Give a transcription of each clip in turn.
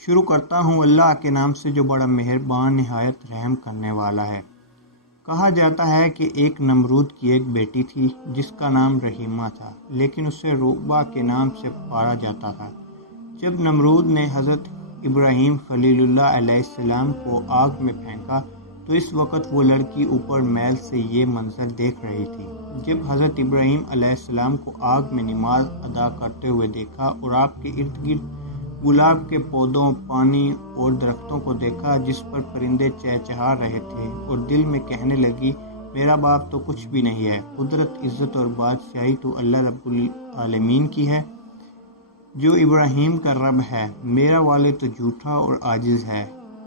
شروع کرتا ہوں اللہ کے نام سے جو بڑا مہربان نہایت رحم کرنے والا ہے۔ کہا جاتا ہے کہ ایک نمرود کی ایک بیٹی تھی جس کا نام رحیمہ تھا، لیکن اسے روبہ کے نام سے پکارا جاتا تھا۔ جب نمرود نے حضرت ابراہیم خلیل اللہ علیہ السلام کو آگ میں پھینکا تو اس وقت وہ لڑکی اوپر محل سے یہ منظر دیکھ رہی تھی۔ جب حضرت ابراہیم علیہ السلام کو آگ میں نماز ادا کرتے ہوئے دیکھا اور آپ کے ارد گرد گلاب کے پودوں، پانی اور درختوں کو دیکھا جس پر پرندے چہچہا رہے تھے، اور دل میں کہنے لگی میرا باپ تو کچھ بھی نہیں ہے، قدرت، عزت اور بادشاہی تو اللہ رب العالمین کی ہے جو ابراہیم کا رب ہے، میرا والد تو جھوٹا اور عاجز ہے،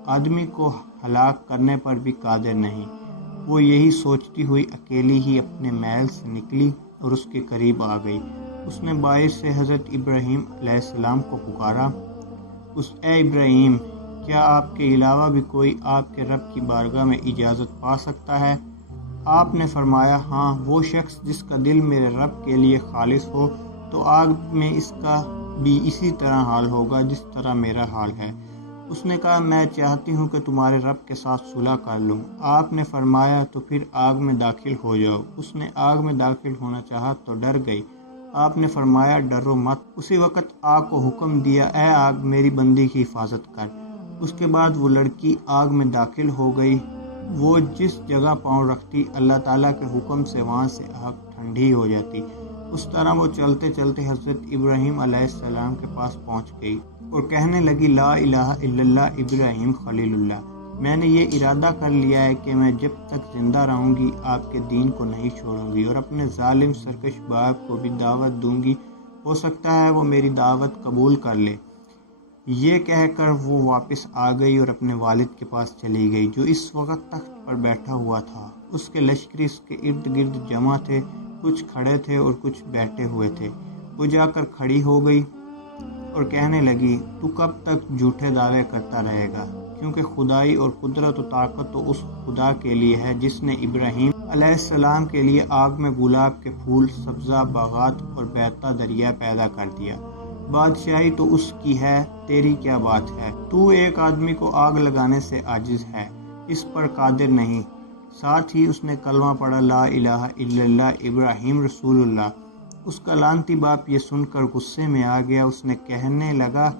آدمی کو ہلاک کرنے پر بھی قادر نہیں۔ وہ یہی سوچتی ہوئی اکیلی ہی اپنے محل سے نکلی اور اس کے قریب آ گئی۔ اس نے باعث سے حضرت ابراہیم علیہ السلام کو پکارا، اے ابراہیم، کیا آپ کے علاوہ بھی کوئی آپ کے رب کی بارگاہ میں اجازت پا سکتا ہے؟ آپ نے فرمایا، ہاں، وہ شخص جس کا دل میرے رب کے لیے خالص ہو تو آگ میں اس کا بھی اسی طرح حال ہوگا جس طرح میرا حال ہے۔ اس نے کہا، میں چاہتی ہوں کہ تمہارے رب کے ساتھ صلح کر لوں۔ آپ نے فرمایا، تو پھر آگ میں داخل ہو جاؤ۔ اس نے آگ میں داخل ہونا چاہا تو ڈر گئی۔ آپ نے فرمایا، ڈرو مت۔ اسی وقت آگ کو حکم دیا، اے آگ، میری بندی کی حفاظت کر۔ اس کے بعد وہ لڑکی آگ میں داخل ہو گئی۔ وہ جس جگہ پاؤں رکھتی اللہ تعالیٰ کے حکم سے وہاں سے آگ ٹھنڈی ہو جاتی۔ اس طرح وہ چلتے چلتے حضرت ابراہیم علیہ السلام کے پاس پہنچ گئی اور کہنے لگی، لا الہ الا اللہ ابراہیم خلیل اللہ، میں نے یہ ارادہ کر لیا ہے کہ میں جب تک زندہ رہوں گی آپ کے دین کو نہیں چھوڑوں گی اور اپنے ظالم سرکش باپ کو بھی دعوت دوں گی، ہو سکتا ہے وہ میری دعوت قبول کر لے۔ یہ کہہ کر وہ واپس آ گئی اور اپنے والد کے پاس چلی گئی جو اس وقت تخت پر بیٹھا ہوا تھا۔ اس کے لشکری اس کے ارد گرد جمع تھے، کچھ کھڑے تھے اور کچھ بیٹھے ہوئے تھے۔ وہ جا کر کھڑی ہو گئی اور کہنے لگی، تو کب تک جھوٹے دعوے کرتا رہے گا؟ کیونکہ خدائی اور قدرت و طاقت تو اس خدا کے لیے ہے جس نے ابراہیم علیہ السلام کے لیے آگ میں گلاب کے پھول، سبزہ باغات اور بہتا دریا پیدا کر دیا۔ بادشاہی تو اس کی ہے، تیری کیا بات ہے؟ تو ایک آدمی کو آگ لگانے سے عاجز ہے، اس پر قادر نہیں۔ ساتھ ہی اس نے کلمہ پڑھا، لا الہ الا اللہ ابراہیم رسول اللہ۔ اس کا لعنتی باپ یہ سن کر غصے میں آ گیا۔ اس نے کہنے لگا،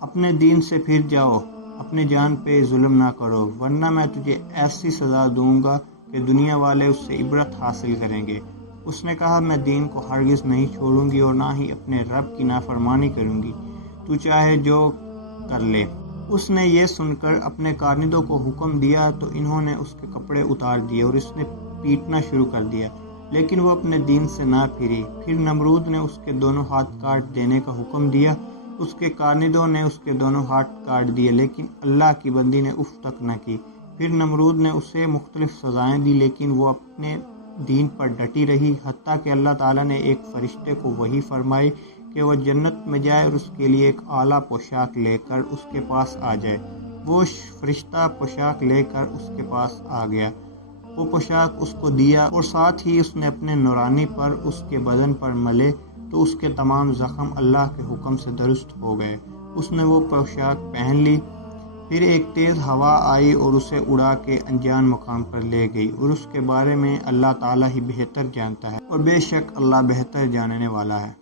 اپنے دین سے پھر جاؤ، اپنی جان پہ ظلم نہ کرو، ورنہ میں تجھے ایسی سزا دوں گا کہ دنیا والے اس سے عبرت حاصل کریں گے۔ اس نے کہا، میں دین کو ہرگز نہیں چھوڑوں گی اور نہ ہی اپنے رب کی نافرمانی کروں گی، تو چاہے جو کر لے۔ اس نے یہ سن کر اپنے کارندوں کو حکم دیا تو انہوں نے اس کے کپڑے اتار دیے اور اس نے پیٹنا شروع کر دیا، لیکن وہ اپنے دین سے نہ پھری۔ پھر نمرود نے اس کے دونوں ہاتھ کاٹ دینے کا حکم دیا۔ اس کے کارندوں نے اس کے دونوں ہاتھ کاٹ دیے، لیکن اللہ کی بندی نے اف تک نہ کی۔ پھر نمرود نے اسے مختلف سزائیں دی، لیکن وہ اپنے دین پر ڈٹی رہی، حتیٰ کہ اللہ تعالیٰ نے ایک فرشتے کو وحی فرمائی کہ وہ جنت میں جائے اور اس کے لیے ایک اعلیٰ پوشاک لے کر اس کے پاس آ جائے۔ وہ فرشتہ پوشاک لے کر اس کے پاس آ گیا، وہ پوشاک اس کو دیا اور ساتھ ہی اس نے اپنے نورانی پر اس کے بدن پر ملے تو اس کے تمام زخم اللہ کے حکم سے درست ہو گئے۔ اس نے وہ پوشاک پہن لی۔ پھر ایک تیز ہوا آئی اور اسے اڑا کے انجان مقام پر لے گئی، اور اس کے بارے میں اللہ تعالیٰ ہی بہتر جانتا ہے، اور بے شک اللہ بہتر جاننے والا ہے۔